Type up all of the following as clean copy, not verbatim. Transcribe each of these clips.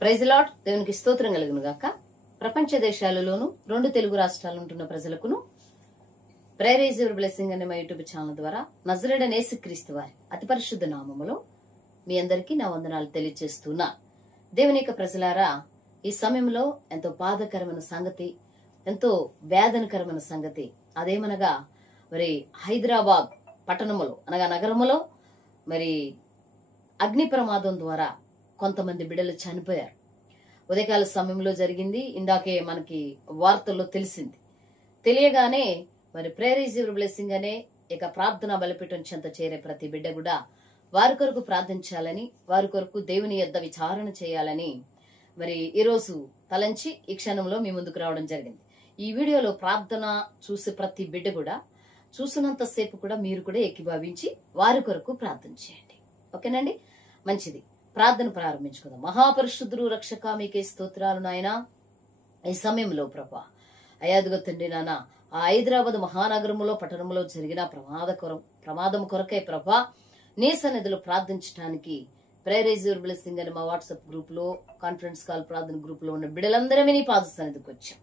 Praise lord. దేవునికి స్తోత్రం కలుగును గాక. ప్రపంచ దేశాలలోను 2 తెలుగు రాష్ట్రాలు ఉంటున్న ప్రజలకును ప్రేయర్ ఈజ్ యువర్ బ్లెస్సింగ్ అనే మా యూట్యూబ్ ఛానల్ ద్వారా నజరేయుడైన యేసుక్రీస్తు వారి అతి పరిశుద్ధ నామములో మీ అందరికీ నా వందనాలు తెలియజేస్తున్నా. దేవుని యొక్క ప్రజలారా, ఈ సమయంలో ఎంతో బాధకరమైన సంగతి, ఎంతో వేదనకరమైన సంగతి అదేమనగా మరి హైదరాబాద్ పట్టణములో అనగా నగరములో మరి అగ్ని ప్రమాదం ద్వారా కొంతమంది బిడ్డలు చనిపోయారు. ఉదయకాల సమయంలో జరిగింది. ఇందాకే మనకి వార్తల్లో తెలిసింది. తెలియగానే మరి ప్రేయర్ ఈజ్ యువర్ బ్లెస్సింగ్ అనే ఇక ప్రార్థన బలిపీఠం చెంత చేరే ప్రతి బిడ్డ కూడా వారి కొరకు ప్రార్థించాలని, వారి కొరకు దేవుని యొద్ద విచారణ చేయాలని మరి ఈరోజు తలంచి ఈ క్షణంలో మీ ముందుకు రావడం జరిగింది. ఈ వీడియోలో ప్రార్థన చూసే ప్రతి బిడ్డ కూడా చూసినంత సేపు కూడా మీరు కూడా ఏకీభావించి వారి కొరకు ప్రార్థన చేయండి. ఓకేనండి, మంచిది. ప్రార్థన ప్రారంభించుకుందాం. మహాపరిశుద్ధుడు రక్షక మీకే స్తోత్రాలు నాయనా. ఈ సమయంలో ప్రభా అయాదుగా తండ్రి నాన్న ఆ హైదరాబాద్ మహానగరములో పట్టణంలో జరిగిన ప్రమాదం కొరకై ప్రభా నీ సన్నిధిలో ప్రార్థించడానికి ప్రేయర్ ఈజ్ యువర్ బ్లెస్సింగ్ అని మా వాట్సాప్ గ్రూప్ లో, కాన్ఫరెన్స్ కాల్ ప్రార్థన గ్రూప్ లో ఉన్న బిడ్డలందరమే నీ పాద సన్నిధికి వచ్చాం.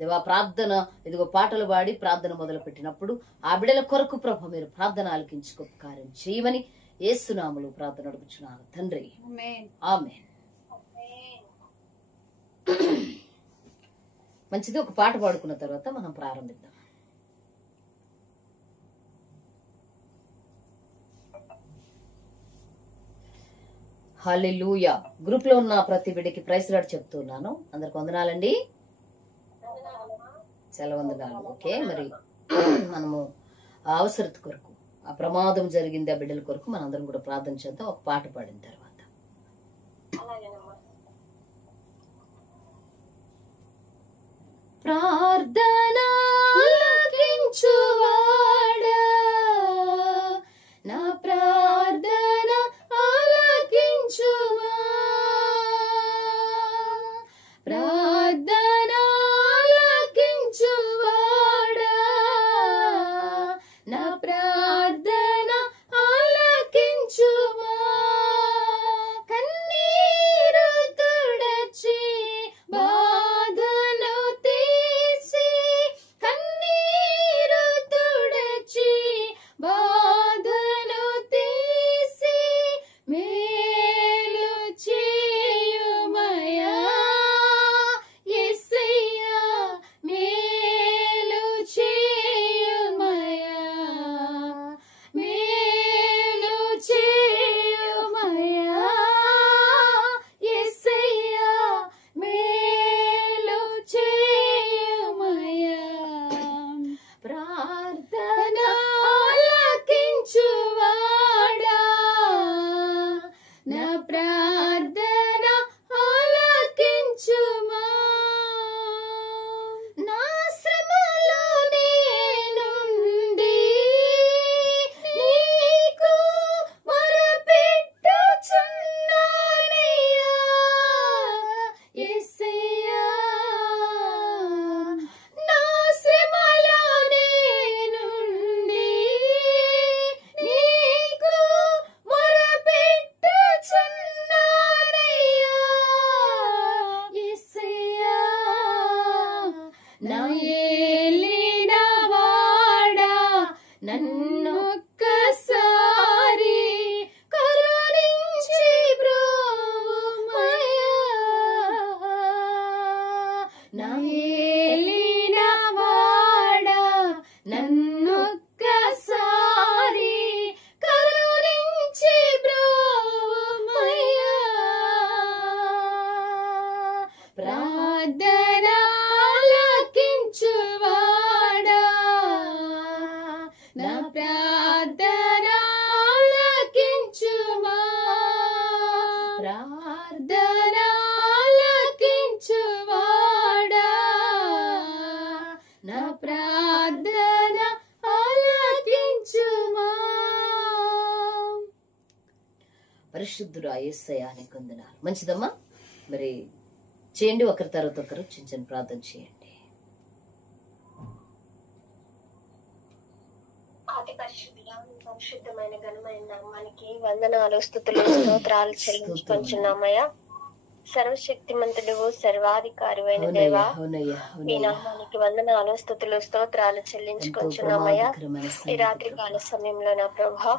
దేవా, ప్రార్థన ఇదిగో పాటలు పాడి ప్రార్థన మొదలు పెట్టినప్పుడు ఆ బిడ్డల కొరకు ప్రభ మీరు ప్రార్థన ఆలకించుకో కార్యం చేయమని యేసునామములో ప్రార్థన అడుగుచున్నాను తండ్రి, ఆమేన్. మంచిది. ఒక పాట పాడుకున్న తర్వాత మనం ప్రారంభిద్దాం. హల్లెలూయా. గ్రూప్ లో ఉన్న ప్రతి బిడ్డకి ప్రైజ్ లార్డ్ చెప్తున్నాను. అందరికి వందనాలండి. చాలా వందనాలు. ఓకే, మరి మనము ఆ అవసరత కొరకు, ఆ ప్రమాదం జరిగింది ఆ బిడ్డల కొరకు మనందరం కూడా ప్రార్థన చేద్దాం ఒక పాట పాడిన తర్వాత. ప్రార్థన ఆలకించువాడా, నా ప్రార్థన ఆలకించుమా, ప్రార్థన ఆలకించువాడా, నా ప్రార్థన ఆలకించుమా, కన్నీరు తుడచి బాధను తీసి, కన్నీరు తుడచి బాధను తీసి మేలు చేయుమయా యేసయ్యా, మేలు చేయుమయా, మేలు చేయుమయా యేసయ్యా, మేలు చేయుమయా, ప్రార్థన ఆలకించువాడా, నా ప్రార్థన ఆలకించుమా, నా శ్రమలో నేనుండి నీకు మొరపెట్టుచున్నానయ్యా యేసయ్యా, నా శ్రమలో నేనుండి నీకు మొరపెట్టుచున్నానయ్యా యేసయ్యా, నా యేలినవాడా, నన్నొక్కసారి కరుణించి బ్రోవుమయ్యా, నా యేలినవాడా, నన్నొక్కసారి కరుణించి బ్రోవుమయ్యా, ప్రార్థన ఆలకించువాడా, నా ప్రార్థన ఆలకించుమా, ప్రార్థన ఆలకించువాడా, నా ప్రార్థన ఆలకించుమా. పరిశుద్ధుడా యేసయ్యా నీకు వందనాలు. మంచిదమ్మా, మరి చేయండి. ఒకరి తర్వాత ఒకరు చిన్న చిన్న ప్రార్థన చేయండి. అతి పరిశుద్ధమైన ఘనమైన నామానికి వందనాలు, స్తుతులు, స్తోత్రాలు చెల్లించుకొంచున్నామయ్యా. సర్వశక్తిమంతుడు సర్వాధికారి అయిన దేవా, మీ నామానికి వందనాలు, స్తుతులు, స్తోత్రాలు చెల్లించుకొంచున్నామయ్యా. ఈ రాత్రి కాల సమయంలో నా ప్రభా,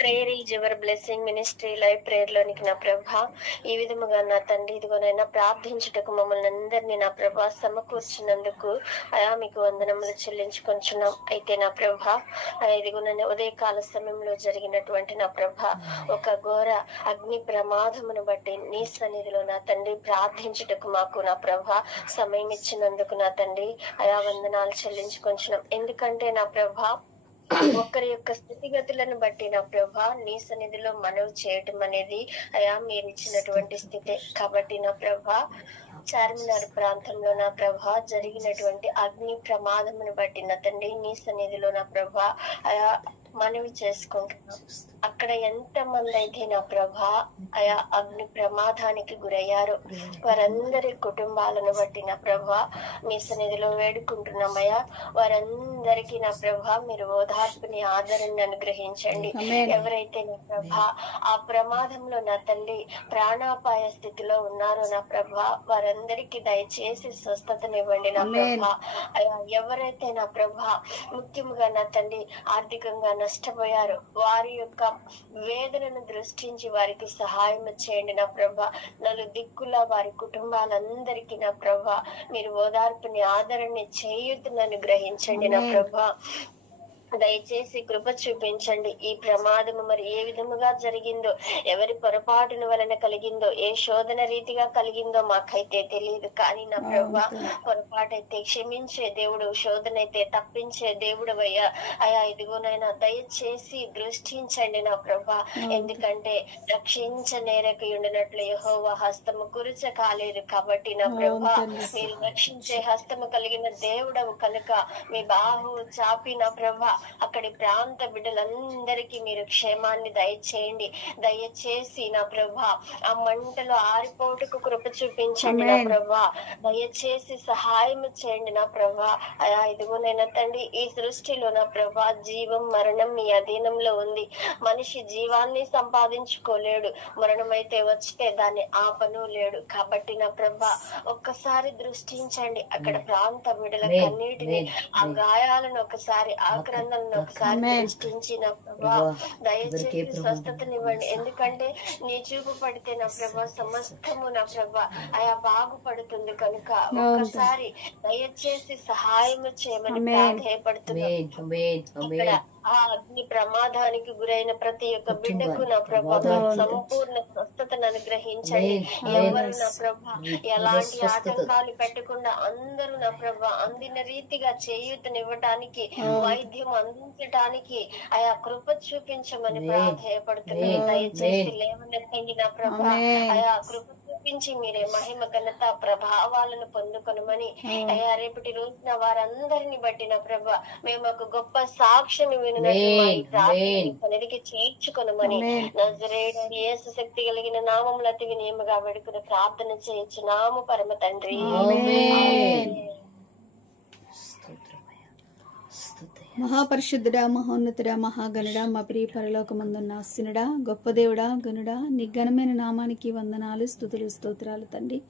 prayer is your blessing ministry live prayer లోనికి నా ప్రభా ఈ విధముగా నా తండ్రి ఇదిగోనైనా ప్రార్థించుటకు మమ్మల్ని అందరినీ నా ప్రభా సమకూర్చినందుకు అయా మీకు వందనములు చెల్లించుకొంచున్నాం. అయితే నా ప్రభా ఇదిగోనైనా ఉదయకాల సమయంలో జరిగినటువంటి నా ప్రభా ఒక ఘోర అగ్ని ప్రమాదమును బట్టి నీ సన్నిధిలో నా తండ్రి ప్రార్థించుటకు మాకు నా ప్రభా సమయం ఇచ్చినందుకు నా తండ్రి అయా వందనాలు చెల్లించుకొంచున్నాం. ఎందుకంటే నా ప్రభా ఒకరి యొక్క స్థితిగతులను బట్టి నా ప్రభా నీ సన్నిధిలో మనవి చేయటం అనేది అయా మీరు ఇచ్చినటువంటి స్థితే. కాబట్టి నా ప్రభా చార్మినార్ ప్రాంతంలో నా ప్రభా జరిగినటువంటి అగ్ని ప్రమాదమును బట్టి నా తండ్రి నీ సన్నిధిలో నా ప్రభా అయా మనవి చేసుకుంటున్నాం. అక్కడ ఎంత మంది అయితే నా ప్రభా అయా అగ్ని ప్రమాదానికి గురయ్యారో వారందరి కుటుంబాలను బట్టి నా ప్రభా మీ సన్నిధిలో వేడుకుంటున్నామయ్యా. వారందరికీ నా ప్రభా మీరు ఓదార్పుని ఆదరణని అనుగ్రహించండి. ఎవరైతే నా ప్రభా ఆ ప్రమాదంలో నా తండ్రి ప్రాణాపాయ స్థితిలో ఉన్నారో నా ప్రభా వారందరికీ దయచేసి స్వస్థతనివ్వండి నా ప్రభా. ఎవరైతే నా ప్రభా ముఖ్యంగా నా తండ్రి ఆర్థికంగా నష్టపోయారు వారి యొక్క వేదనను దృష్టించి వారికి సహాయం చేయండి నా ప్రభా. నలుదిక్కులా వారి కుటుంబాలందరికీ నా ప్రభా మీరు ఓదార్పుని ఆదరణని చేయుతను అనుగ్రహించండి నా ప్రభా. దయచేసి కృప చూపించండి. ఈ ప్రమాదము మరి ఏ విధముగా జరిగిందో, ఎవరి పొరపాటున వలన కలిగిందో, ఏ శోధన రీతిగా కలిగిందో మాకైతే తెలియదు. కానీ నా ప్రభా పొరపాటైతే క్షమించే దేవుడు, శోధన అయితే తప్పించే దేవుడు అయ్యా. అయా ఇదిగోనైనా దయచేసి దృష్టించండి నా ప్రభా. ఎందుకంటే రక్షించనేరకు ఉండినట్లు యెహోవా హస్తము కురుచ కాలేదు. కాబట్టి నా ప్రభా మీరు రక్షించే హస్తము కలిగిన దేవుడవు కనుక మీ బాహు చాపి నా ప్రభా అక్కడి ప్రాంత బిడ్డలందరికీ మీరు క్షేమాన్ని దయచేయండి. దయచేసి నా ప్రభా ఆ మంటలు ఆరిపోటుకు కృప చూపించండి నా ప్రభా. దయచేసి సహాయం చేయండి నా ప్రభా. అయా ఇదిగోనైనా తండ్రి ఈ సృష్టిలో నా ప్రభా జీవం మరణం మీ అధీనంలో ఉంది. మనిషి జీవాన్ని సంపాదించుకోలేడు, మరణం అయితే వచ్చితే దాన్ని ఆపను లేడు. కాబట్టి నా ప్రభా ఒక్కసారి దృష్టించండి అక్కడ ప్రాంత బిడ్డల కన్నీటిని, ఆ గాయాలను ఒకసారి ఆక్రందన ఒకసారి దృష్టించి నా ప్రభా దయచేసి స్వస్థతనివ్వండి. ఎందుకంటే నీ చూపు పడితే నా ప్రభా సమస్తము నా ప్రభా అయా బాగుపడుతుంది కనుక ఒక్కసారి దయచేసి సహాయం చేయమని ప్రాధేయపడుతున్నాం. ఆ అగ్ని ప్రమాదానికి గురైన ప్రతి ఒక్క బిడ్డకు నా ప్రభా సంపూర్ణ స్వస్థతను అనుగ్రహించండి. ఎవరు నా ప్రభా ఎలాంటి ఆటంకాలు పెట్టకుండా అందరూ నా ప్రభా అందిన రీతిగా చేయూతనివ్వటానికి, వైద్యం అందించటానికి ఆయా కృప చూపించమని ప్రాధేయపడుతున్నాను. దయచేసి లేవనెత్తండి నా ప్రభా. ఆయా కృప చూపించి మీరే మహిమ ఘనత ప్రభావాలను పొందుకొనమని అయ్యా రేపటి రోజున వారందరిని బట్టి నా ప్రభా మేము ఒక గొప్ప సాక్ష్యం సన్నిధికి చేర్చుకొనమని నజరేయుడైన యేసు శక్తి కలిగిన నామములో అతి వినయముగా వేడుకుని ప్రార్థన చేయించున్నాము పరమ తండ్రి. మహాపరిశుద్ధుడా, మహోన్నతుడా, మహాగణుడా, మా ప్రియ పరలోకమందున్న ఆసీనుడా, గొప్ప దేవుడా, గనుడా, నీ ఘనమైన నామానికి వందనాలు, స్తుతులు, స్తోత్రాలు తండ్రి.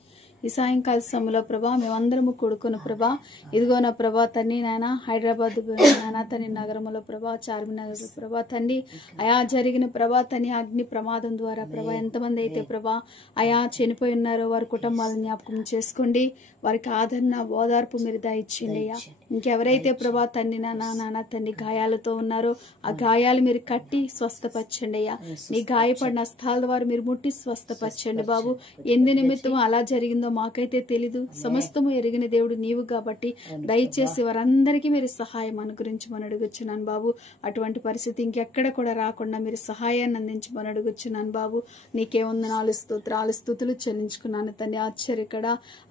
ఈ సాయంకాల సమయంలో ప్రభా మేమందరము కూడుకున్న ప్రభా ఇదిగో నా ప్రభా తండ్రి నాయన హైదరాబాద్ నాయన తండ్రి నగరంలో ప్రభా చార్మినగర్ ప్రభా తండ్రి అయా జరిగిన ప్రభా తండ్రి అగ్ని ప్రమాదం ద్వారా ప్రభా ఎంతమంది అయితే ప్రభా అయా చనిపోయి ఉన్నారో వారి కుటుంబాలను జ్ఞాపకం చేసుకోండి. వారికి ఆదరణ ఓదార్పు మీరు దయచేయండి అయ్యా. ఇంకెవరైతే ప్రభా తండ్రి నాన్న తండ్రి గాయాలతో ఉన్నారో ఆ గాయాలు మీరు కట్టి స్వస్థపరచండి అయ్యా. నీ గాయపడిన స్థాల వారు మీరు ముట్టి స్వస్థపరచండి బాబు. ఎందు నిమిత్తం అలా జరిగిందో మాకైతే తెలీదు, సమస్తము ఎరిగిన దేవుడు నీవు కాబట్టి దయచేసి వారందరికీ మీరు సహాయం అనుగ్రహించమని అడుగుచున్నాను బాబు. అటువంటి పరిస్థితి ఇంకెక్కడ కూడా రాకుండా మీరు సహాయాన్ని అందించమని అడుగుచున్నాను బాబు. నీకే వందనాలు, స్తోత్రాలు, స్తుతులు చెల్లించుకున్నాను తండ్రి. ఆశ్చర్యకర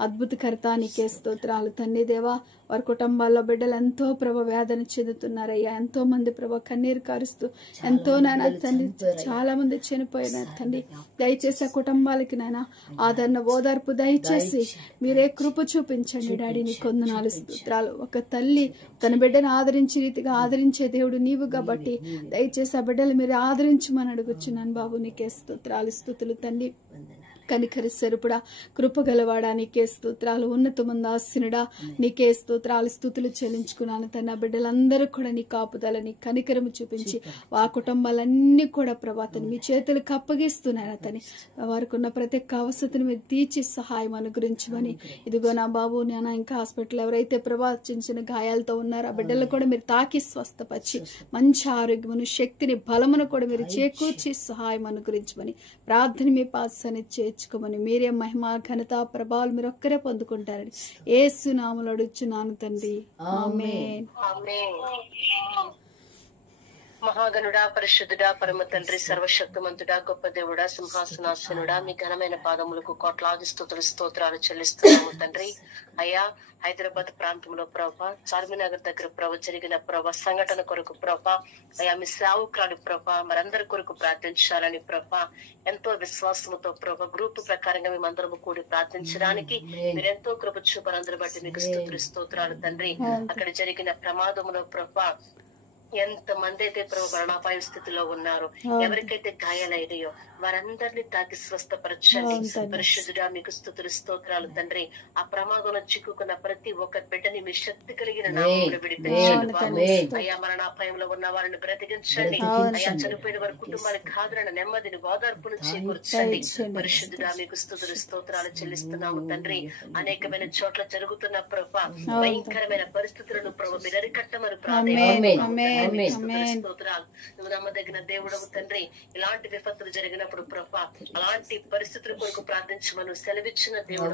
అద్భుతకర్త నీకే స్తోత్రాలు తండ్రి దేవా. వారి కుటుంబాల్లో బిడ్డలు ఎంతో ప్రభ వేదన చెందుతున్నారయ్యా. ఎంతో మంది ప్రభ కన్నీరు కారుస్తూ ఎంతో నాయన తండ్రి చాలా మంది చనిపోయినారు తండ్రి. దయచేసి ఆ కుటుంబాలకి నాయన ఆదరణ ఓదార్పు దయచేసి మీరే కృప చూపించండి డాడీ. నీ కొందనాలు స్తోత్రాలు. ఒక తల్లి తన బిడ్డను ఆదరించే రీతిగా ఆదరించే దేవుడు నీవు కాబట్టి దయచేసి ఆ బిడ్డలు మీరు ఆదరించమని అడుగుచున్నాను బాబు. నీకే స్తోత్రాలు, స్తుతులు తండ్రి. కనికరి స్వరూపుడా, కృపగలవాడా, నీకే స్తోత్రాలు. ఉన్నతమందాసనుడా, నీకే స్తోత్రాలు, స్తుతులు చెల్లించుకున్నాను తన బిడ్డలందరూ కూడా నీ కాపుదల, నీ కనికరము చూపించి ఆ కుటుంబాలన్నీ కూడా ప్రభా తను మీ చేతులకు అప్పగిస్తున్నాను. అతని వారికి ఉన్న ప్రతి ఒక్క అవసరతను మీరు తీర్చి సహాయం అనుగ్రహించమని. ఇదిగో నా బాబు, నేను ఇంకా హాస్పిటల్ ఎవరైతే ప్రభా చిన్న చిన్న గాయాలతో ఉన్నారో ఆ బిడ్డలు కూడా మీరు తాకి స్వస్థపరిచి మంచి ఆరోగ్యమును, శక్తిని, బలమును కూడా మీరు చేకూర్చి సహాయం అనుగ్రహించమని ప్రార్థన మీ పాసాన్ని చేర్చుకోమని. మీరే మహిమ, ఘనత, ప్రభావాలు మీరు ఒక్కరే పొందుకుంటారని యేసు నామములో అడుగుచున్నాను తండ్రి, ఆమేన్. మహాగణుడా, పరిశుద్ధుడా, పరమ తండ్రి, సర్వశక్తిమంతుడా, గొప్ప దేవుడా, సింహాసనాసనుడా, మీ ఘనమైన పాదములకు కోట్లాది స్తుతులు స్తోత్రాలు చెల్లిస్తున్నాము తండ్రి. అయ్యా, హైదరాబాద్ ప్రాంతంలో ప్రభా, చార్మినగర్ దగ్గర ప్రభ జరిగిన ప్రభ సంఘటన కొరకు ప్రభా, అయ్యా మీ సేవకురాలు ప్రభా మరందరి కొరకు ప్రార్థించాలని ప్రభా ఎంతో విశ్వాసంతో ప్రభ గ్రూప్ ప్రకారంగా మేమందరము కూడి ప్రార్థించడానికి మీరెంతో కృప చూపనందరూ బట్టి మీకు స్తోత్రాలు తండ్రి. అక్కడ జరిగిన ప్రమాదంలో ప్రభా ఎంత మంది అయితే ప్రభు మరణాపాయ స్థితిలో ఉన్నారో, ఎవరికైతే గాయాలయ్యాయో వారందరినీ తాకి స్వస్థపరచండి. పరిశుద్ధుడా, మీకు స్తోత్రాలు తండ్రి. ఆ ప్రమాదంలో చిక్కుకున్న ప్రతి ఒక్క బిడ్డని మీ శక్తి కలిగిన నామములో విడిపించండి బాబు. అయ్యా, మరణాపాయంలో ఉన్న వారిని బ్రతికించండి. అయ్యా, చనిపోయిన వారి కుటుంబానికి కాదురన్న నెమ్మదిని, ఓదార్పును చేకూర్చండి. పరిశుద్ధుడా, మీకు స్తోత్రాలు చెల్లిస్తున్నాము తండ్రి. అనేకమైన చోట్ల జరుగుతున్న ప్రభా భయంకరమైన పరిస్థితులను ప్రభు మీరు అరికట్టమని ప్రార్థన. స్తోత్రాలు. నువ్వు నమ్మదగిన దేవుడవు తండ్రి. ఇలాంటి విపత్తులు జరిగినప్పుడు ప్రభా అలాంటి పరిస్థితుల కొరకు ప్రార్థించమని సెలవిచ్చిన దేవుడు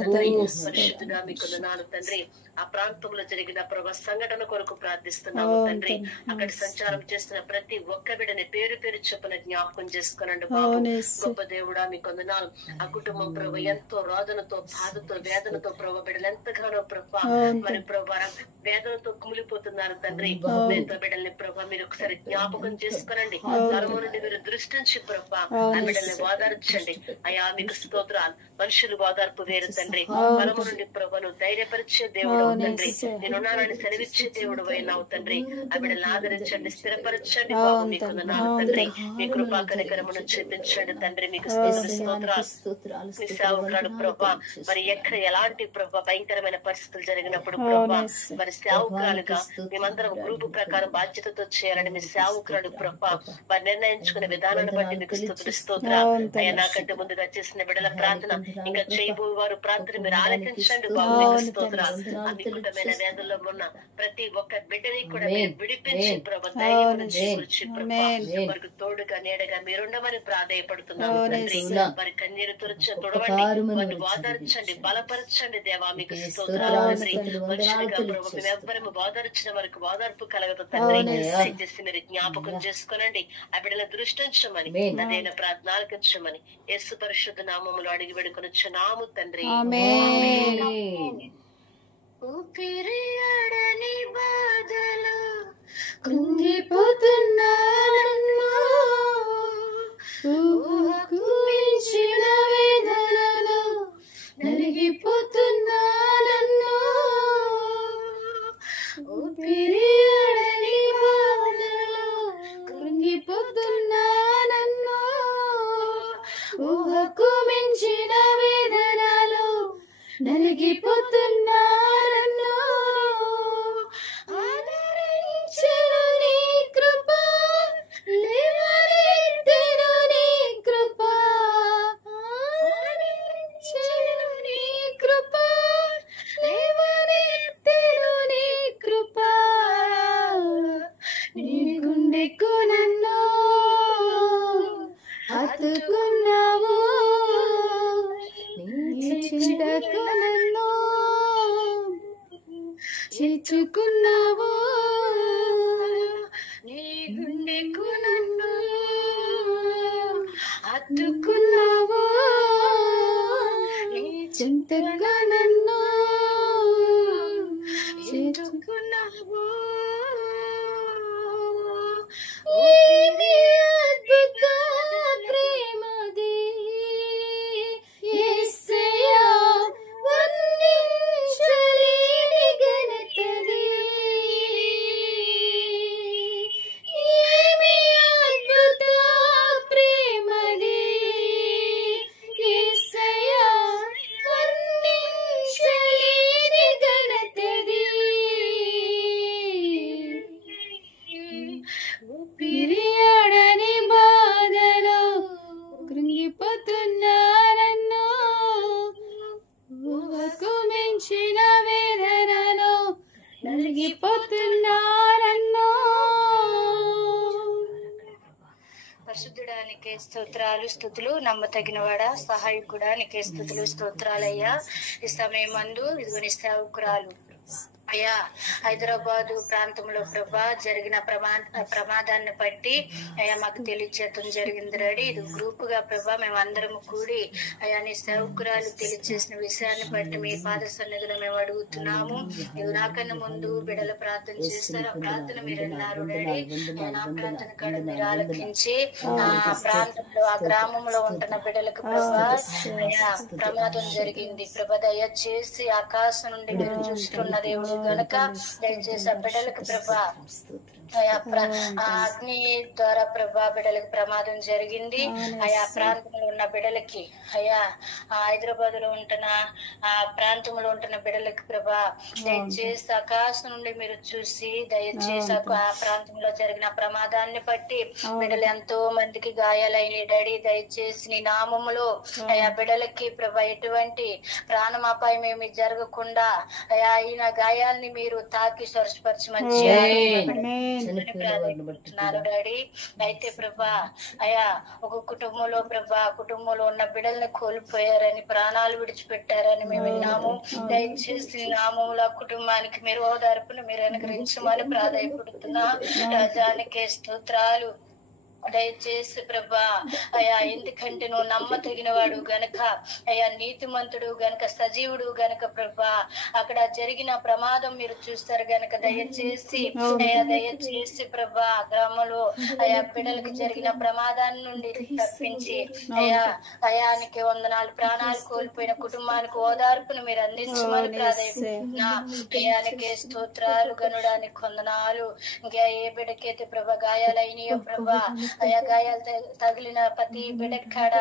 తండ్రి. పరిశుద్ధుడా, మీకు వందనాలు తండ్రి. ఆ ప్రాంతంలో జరిగిన ప్రభా సంఘటన కొరకు ప్రార్థిస్తున్నాము తండ్రి. అక్కడ సంచారం చేస్తున్న ప్రతి ఒక్క బిడ్డని పేరు పేరు చొప్పున జ్ఞాపకం చేసుకునండి బాబు. గొప్ప దేవుడా, మీకు వందనాలు. ఆ కుటుంబం ప్రభు ఎంతో రోదనతో, బాధతో, వేదనతో ప్రభు బిడ్డలు ఎంతగానో ప్రభా మరి ప్రభా వేదనతో కుమిలిపోతున్నారు తండ్రి. బిడ్డల్ని ప్రభా మీరు ఒకసారి జ్ఞాపకం చేసుకునండి. తరము నుండి మీరు దృష్టించి ప్రభా ఆ బిడ్డల్ని ఓదార్చండి. అయ్యా, మీకు స్తోత్రాలు. మనుషులు ఓదార్పు వేరు తండ్రి. తరము నుండి ప్రభను ధైర్యపరిచే దేవుడు తండ్రి. నేనున్నానని సెలవిచ్చే దేవుడు అయినావు తండ్రి. ఆ బిడ్డల్ని ఆదరించండి, స్థిరపరచండి బాబు. మీకు వందనాలు తండ్రి. మీ కృపా కనికరమును చూపించండి తండ్రి. మీకు స్తోత్రాలు. మీ సేవకురాలు ప్రభా మరి ఎక్కడ ఎలాంటి ప్రభా భయంకరమైన పరిస్థితులు జరిగినప్పుడు ప్రభా మరి సేవకురాలుగా మేమందరం గ్రూపు ప్రకారం బాధ్యతతో చేయాలని మీ సేవకురాలు ప్రభా వారు నిర్ణయించుకునే విధానాన్ని బట్టి మీకు స్తోత్రాలు. అయ్యా, నాకంటే ముందుగా చేసిన బిడ్డల ప్రార్థన, ఇంకా చేయబో వారు ప్రార్థన మీరు ఆలకించండి బాబు. మీకు స్తోత్రాలు. అమితమైన వేదనలో ఉన్న ప్రతి ఒక్క బిడ్డని కూడా మీరు విడిపించి ప్రభా ధైర్యం చేకూర్చి ప్రభా వారికి తోడుగా నీడగా మీరుండమని ప్రాధేయపడుతున్నాము తండ్రి. వారి కన్నీరు తుడవండి, వారిని ఓదార్చండి, బలపరచండి దేవా. మీకు స్తోత్రాలు తండ్రి. మనుషులుగా ప్రభు మేమెవ్వరము ఓదార్చిన వారికి ఓదార్పు కలగదు తండ్రి. దయచేసి మీరు జ్ఞాపకం చేసుకోనండి. ఆ బిడ్డల దృష్టించమని, అదైన ప్రార్థన ఆలకించమని యేసు పరిశుద్ధ నామములో అడిగి వేడుకొనుచున్నాము తండ్రి. ఊపిరియాడని బాధలు కుంగిపోతున్నానమ్మా, ఊహకు మించిన వేదనలో నలిగిపోతున్నానన్నా, ఊపిరియాడని బాధలో కుంగిపోతున్నానన్నా, ఊహకు మించిన వేదనలో నలిగిపోతున్నానన్నా, ఆదరించెను నీ కృప, లేవనెత్తెను నీ కృప, ఆదరించెను నీ కృప, లేవనెత్తెను నీ కృప, నీ గుండెకు నన్ను హత్తుకున్నావు, నీ చింతకు నన్ను చేర్చుకున్నావు, నీ గుండెకు నన్ను హత్తుకున్నావు, నీ చింతగా నన్ను చేర్చుకున్నావు. ఏమి అద్భుత ప్రేమది యేసయ్యా, వర్ణించలేని ఘనతది. ఏమి అద్భుత ప్రేమది పరిశుద్ధుడానికి స్తోత్రాలు స్తుతులు, నమ్మతగిన వాడా సహాయకుడానికి స్తోత్రులు స్తోత్రాలయ్యా. ఈ సమయం మందు ఇదిగోని సేవకురాలు అయ్యా హైదరాబాదు ప్రాంతంలో ప్రభా జరిగిన ప్రమాదాన్ని బట్టి అయ్యా మాకు తెలియచేయటం జరిగింది రెడీ. ఇది గ్రూప్ గా ప్రభా మేము అందరము కూడి అయ్యా నీ సేవకురాలు తెలియచేసిన విషయాన్ని బట్టి మీ పాద సన్నిధిలో మేము అడుగుతున్నాము. ఇది నాకన్నా ముందు బిడ్డల ప్రార్థన చేస్తారు, ఆ ప్రార్థన మీరు అన్నారు రెడీ. నా ప్రార్థన కాడ మీరు ఆలకించి ఆ ప్రాంతంలో ఆ గ్రామంలో ఉంటున్న బిడ్డలకు ప్రభా అయ్యా ప్రమాదం జరిగింది ప్రభా, దయచేసి ఆకాశం నుండి మీరు చూస్తున్న దేవుడు గనుక దయచేసి ఆ బిడ్డలకు ప్రభా అగ్ని ద్వారా ప్రభా బిడ్డలకు ప్రమాదం జరిగింది. ఆయా ప్రాంతంలో ఉన్న బిడ్డలకి అయ్యా హైదరాబాద్ లో ఉంటున్న ఆ ప్రాంతంలో ఉంటున్న బిడ్డలకి ప్రభా దయచేసి ఆకాశం నుండి మీరు చూసి దయచేసి ఆ ప్రాంతంలో జరిగిన ప్రమాదాన్ని బట్టి బిడ్డలు ఎంతో మందికి గాయాలైన డాడీ దయచేసి నీ నామములో అయా బిడ్డలకి ప్రభా ఎటువంటి ప్రాణమాపాయం ఏమి జరగకుండా అయా అయిన గాయాలని మీరు తాకి స్వరపరిచి మంచి డాడీ. అయితే ప్రభా అయా ఒక కుటుంబంలో కుటుంబంలో ఉన్న బిడ్డల్ని కోల్పోయారని, ప్రాణాలు విడిచిపెట్టారని మేము విన్నాము. దయచేసి నామముల కుటుంబానికి మీరు ఓదార్పును మీరు అనుగ్రహించమని ప్రాధాయపడుతున్నా. రాజానికే స్తోత్రాలు. దయచేసి ప్రభా అయా ఎందుకంటే నువ్వు నమ్మతగిన వాడు గనక అయా నీతిమంతుడు గనక సజీవుడు గనక ప్రభా అక్కడ జరిగిన ప్రమాదం మీరు చూస్తారు గనక దయచేసి దయచేసి ప్రభా గ్రామంలో అయా బిడ్డలకు జరిగిన ప్రమాదాన్ని నుండి తప్పించి అయానికి వందనాలు. ప్రాణాలు కోల్పోయిన కుటుంబానికి ఓదార్పును మీరు అందించమని ప్రాధాయపడుతున్నా. అయానికి స్తోత్రాలు, గనుడానికి వందనాలు. ఇంకా ఏ బిడ్డకైతే ప్రభా గాయాలైనయో ప్రభా అయా గాయాలు తగిలిన ప్రతి బిడ్డకాడ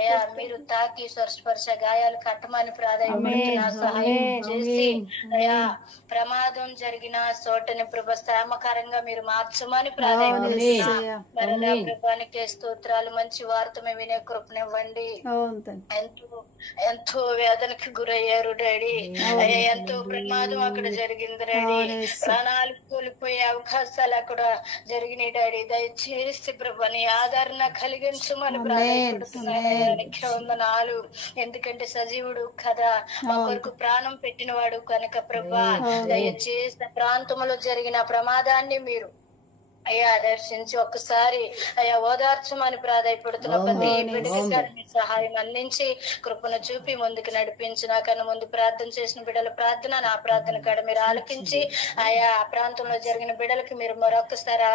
అయా మీరు తాకి స్పర్శ గాయాలు కట్టమని ప్రాధాన్యపడుతున్నా. సహాయం చేసి అయా ప్రమాదం జరిగిన చోటని ప్రభ శ్యామకరంగా మీరు మార్చమని ప్రాధాన్యపడుతున్నా. ప్రభానికి స్తోత్రాలు. మంచి వార్త మేము వినే కృపనివ్వండి. ఎంతో వేదనకి గురయ్యారు డాడీ. అయ్యా ఎంతో ప్రమాదం అక్కడ జరిగింది డాడీ. ప్రాణాలు కోల్పోయే అవకాశాలు అక్కడ జరిగినాయి డాడీ. దయచేసి ప్రభని ఆదరణ కలిగించమని ప్రాధాన్యపడుతున్నాను. వందనాలు. ఎందుకంటే సజీవుడు కదా, మా కొరకు ప్రాణం పెట్టిన వాడు కనుక ప్రభా దయచేసి ప్రాంతంలో జరిగిన ప్రమాదాన్ని మీరు అయ్యా దర్శించి ఒక్కసారి అయ్యా ఓదార్చమని ప్రాధాయపడుతున్న ప్రతి బిడ్డకి సహాయం అందించి కృపను చూపి ముందుకు నడిపించి నాకన్నా ముందు ప్రార్థన చేసిన బిడ్డల ప్రార్థన నా ప్రార్థన కాడ మీరు ఆలకించి ఆయా ఆ ప్రాంతంలో జరిగిన బిడ్డలకి మీరు మరొకసారి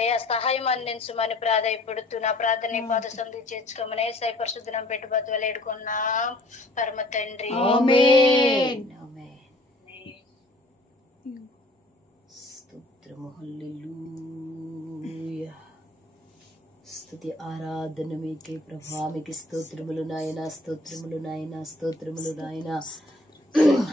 అయ్యా సహాయం అందించమని ప్రాధాయపడుతూ నా ప్రార్థన పాద సంధి చేర్చుకోమని యేసయ్య పరిశుద్ధ నామమున పెట్టి బతులు వేడుకున్నా పరమ తండ్రి. స్తుతి ఆరాధన మీకే ప్రభా, మీకు స్తోత్రములు నాయనా, స్తోత్రములు నాయనా, స్తోత్రములు నాయనా.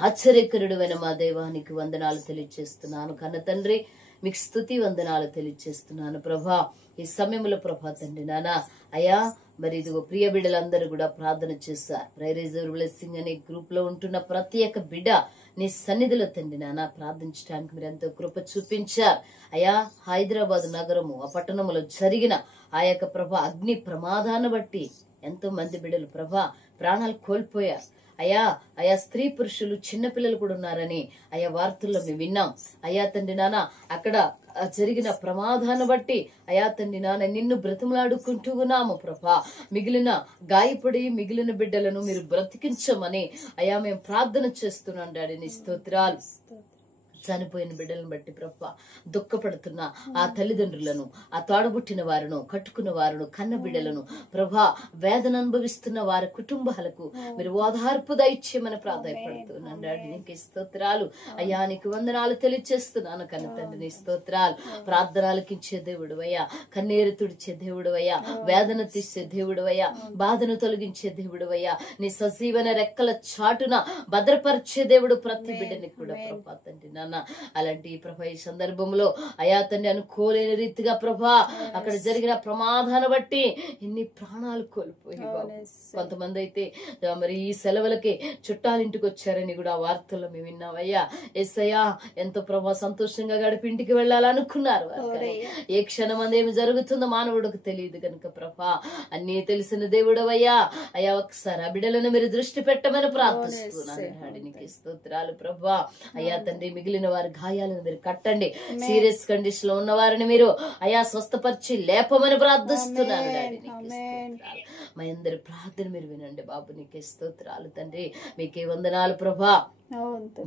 ఆశ్చర్యకరుడు అయిన మా దైవానికి వందనాలు తెలియజేస్తున్నాను. కన్న తండ్రి మీకు స్తుతి వందనాలు తెలియజేస్తున్నాను ప్రభా. ఈ సమయంలో ప్రభా తండ్రి నానా అయా మరి ఇదిగో ప్రియ బిడ్డలందరూ కూడా ప్రార్థన చేశారు. ప్రైరేజర్ బ్లెస్సింగ్ అనే గ్రూప్ లో ఉంటున్న ప్రతి ఒక్క బిడ్డ నీ సన్నిధిలో తండ్రి నాన్న ప్రార్థించడానికి మీరు ఎంతో కృప చూపించారు అయా. హైదరాబాద్ నగరము ఆ పట్టణంలో జరిగిన ఆ యొక్క ప్రభా అగ్ని ప్రమాదాన్ని బట్టి ఎంతో మంది బిడ్డలు ప్రభా ప్రాణాలు కోల్పోయారు అయా. అయా స్త్రీ పురుషులు చిన్నపిల్లలు కూడా ఉన్నారని అయా వార్తల్లో మేము విన్నాం అయా తండ్రి నాన్న. అక్కడ జరిగిన ప్రమాదాన్ని బట్టి అయా తండ్రి నాన్న నిన్ను బ్రతిమలాడుకుంటూ ఉన్నాము ప్రభా. గాయపడి మిగిలిన బిడ్డలను మీరు బ్రతికించమని అయా మేము ప్రార్థన చేస్తున్నాం డాడీ. నీ స్తోత్రాలు. చనిపోయిన బిడ్డలను బట్టి ప్రభా దుఃఖపడుతున్న ఆ తల్లిదండ్రులను, ఆ తోడబుట్టిన వారును, కట్టుకున్న వారును, కన్న బిడ్డలను ప్రభా వేదన అనుభవిస్తున్న వారి కుటుంబాలకు మీరు ఓదార్పు దయచేయమని ప్రాధాయపడుతున్నాను డాడీ. నీకు స్తోత్రాలు అయ్యా. నీకు వందనాలు తెలియజేస్తున్నాను కన్న తండ్రి. నీ స్తోత్రాలు. ప్రార్థనలకిచ్చే దేవుడు అయ్యా, కన్నీరు తుడిచే దేవుడు అయ్యా, వేదన తీసే దేవుడు అయ్యా, బాధను తొలగించే దేవుడు అయ్యా. నీ సజీవన రెక్కల చాటున భద్రపరిచే దేవుడు ప్రతి బిడ్డని కూడా ప్రభా తండ్రి నాన్న నాన్న. అలాంటి ప్రభా ఈ సందర్భంలో అయా తండ్రి అనుకోలేని రీతిగా ప్రభా అక్కడ జరిగిన ప్రమాదాన్ని బట్టి ఎన్ని ప్రాణాలు కోల్పోయి బాబు. కొంతమంది అయితే మరి ఈ సెలవులకి చుట్టాలింటికి వచ్చారని కూడా ఆ వార్తల్లో మేము విన్నామయ్యా. యేసయ్యా ఎంతో ప్రభా సంతోషంగా గడిపి ఇంటికి వెళ్ళాలనుకున్నారు. ఏ క్షణం ఏమి జరుగుతుందో మానవుడికి తెలియదు కనుక ప్రభా అన్నీ తెలిసిన దేవుడవయ్యా. అయ్యా ఒకసారి ఆ బిడ్డలను మీరు దృష్టి పెట్టమని ప్రార్థిస్తున్నాను. నీకు స్తోత్రాలు ప్రభా. అయ్యా తండ్రి మిగిలిన వారి గాయాలను మీరు కట్టండి. సీరియస్ కండిషన్ లో ఉన్న వారిని మీరు అయ్యా స్వస్థపరిచి లేపమని ప్రార్థిస్తున్నాను డాడీ. నీకు స్తోత్రాలు. మా అందరి ప్రార్థన మీరు వినండి బాబు. నీకే స్తోత్రాలు తండ్రి. మీకే వందనాలు ప్రభా.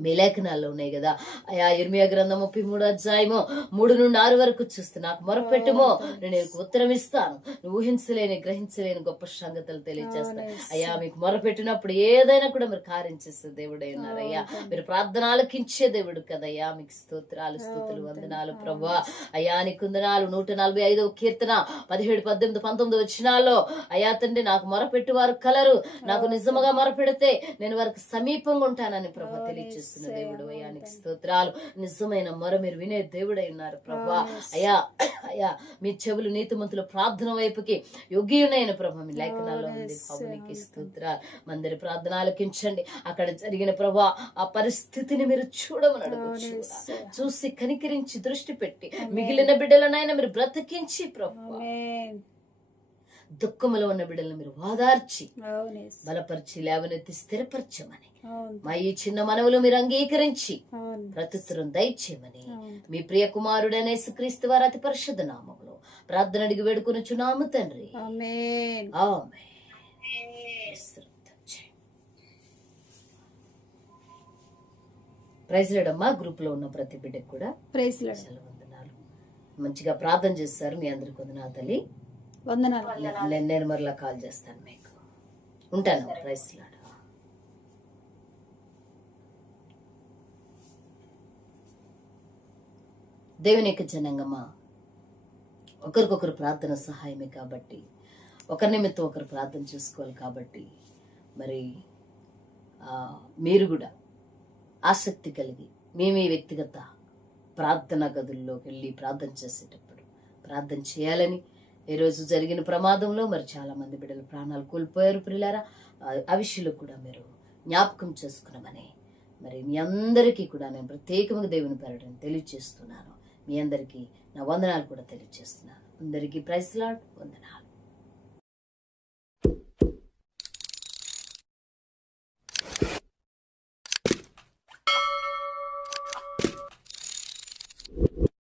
మీ లేఖనాల్లో ఉన్నాయి కదా అయా ఇర్మియా గ్రంథం 33వ అధ్యాయము 3 నుండి 6 వరకు చూస్తే నాకు మొరపెట్టుమో నేను నీకు ఉత్తరం ఇస్తాను, నువ్వు ఊహించలేని గ్రహించలేని గొప్ప సంగతులు తెలియజేస్తాను. అయ్యా మీకు మొరపెట్టినప్పుడు ఏదైనా కూడా మీరు కార్యం చేసే దేవుడై ఉన్నారయ్యా. మీరు ప్రార్థన ఆలకించే దేవుడు కదయ్యా. మీకు స్తోత్రాలు స్తుతులు వందనాలు ప్రభా. అయ్యా నీకు వందనాలు. 145వ కీర్తన 17, 18, 19 వచనాల్లో అయ్యా తండ్రి నాకు మొరపెట్టు వారు కలరు, నాకు నిజముగా మొరపెడితే నేను వారికి సమీపంగా ఉంటానని ప్రభా తెలియజేస్తున్న దేవుడు అయ్యా. నీకు స్తోత్రాలు. నిజమైన మొర మీరు వినే దేవుడై ఉన్నారు ప్రభా. అయ్యా అయ్యా మీ చెవులు నీతిమంతుల ప్రార్థన వైపుకి యోగ్యునైన ప్రభా మీ లేఖనాల్లో ఉంది బాబు. నీకు స్తోత్రాలు. మందరి ప్రార్థన ఆలకించండి. అక్కడ జరిగిన ప్రభా ఆ పరిస్థితిని మీరు చూడమని అడగొచ్చు. చూసి కనికరించి దృష్టి పెట్టి మిగిలిన బిడ్డలనైనా మీరు బ్రతికించి ప్రభా దుఃఖములో ఉన్న బిడ్డలను మీరు వాదార్చి బలపరిచి లేవనెత్తి స్థిరపరచమని మా ఈ చిన్న మనవులు మీరు అంగీకరించి ప్రత్యుత్తరం దయచేయమని మీ ప్రియ కుమారుడైన యేసుక్రీస్తు వారి అతి పరిశుద్ధ నామములో ప్రార్థన అడిగి వేడుకొనుచున్నాము తండ్రి. ఆమేన్. ప్రైజ్ లేడమ్మా. గ్రూప్ లో ఉన్న ప్రతి బిడ్డకు కూడా ప్రైజ్ వందనాలు. మంచిగా ప్రార్థన చేస్తారు. మీ అందరికి వందనాలు తల్లి. నేను మరలా కాల్ చేస్తాను మీకు. ఉంటాను. Praise lord. దేవుని యొక్క జనాంగమా ఒకరికొకరు ప్రార్థన సహాయమే కాబట్టి ఒకరి నిమిత్తం ఒకరు ప్రార్థన చేసుకోవాలి కాబట్టి మరి మీరు కూడా ఆసక్తి కలిగి మీ వ్యక్తిగత ప్రార్థనా గదుల్లోకి వెళ్ళి ప్రార్థన చేసేటప్పుడు ప్రార్థన చేయాలని ఈరోజు జరిగిన ప్రమాదంలో మరి చాలా మంది బిడ్డలు ప్రాణాలు కోల్పోయారు. ప్రియులారా ఆ విషయంలో కూడా మీరు జ్ఞాపకం చేసుకున్నామని మరి మీ అందరికీ కూడా నేను ప్రత్యేకంగా దేవుని పేరటని తెలియజేస్తున్నాను. మీ అందరికీ నా వందనాలు కూడా తెలియజేస్తున్నాను. అందరికీ ప్రైజ్ లార్డ్. వందనాలు.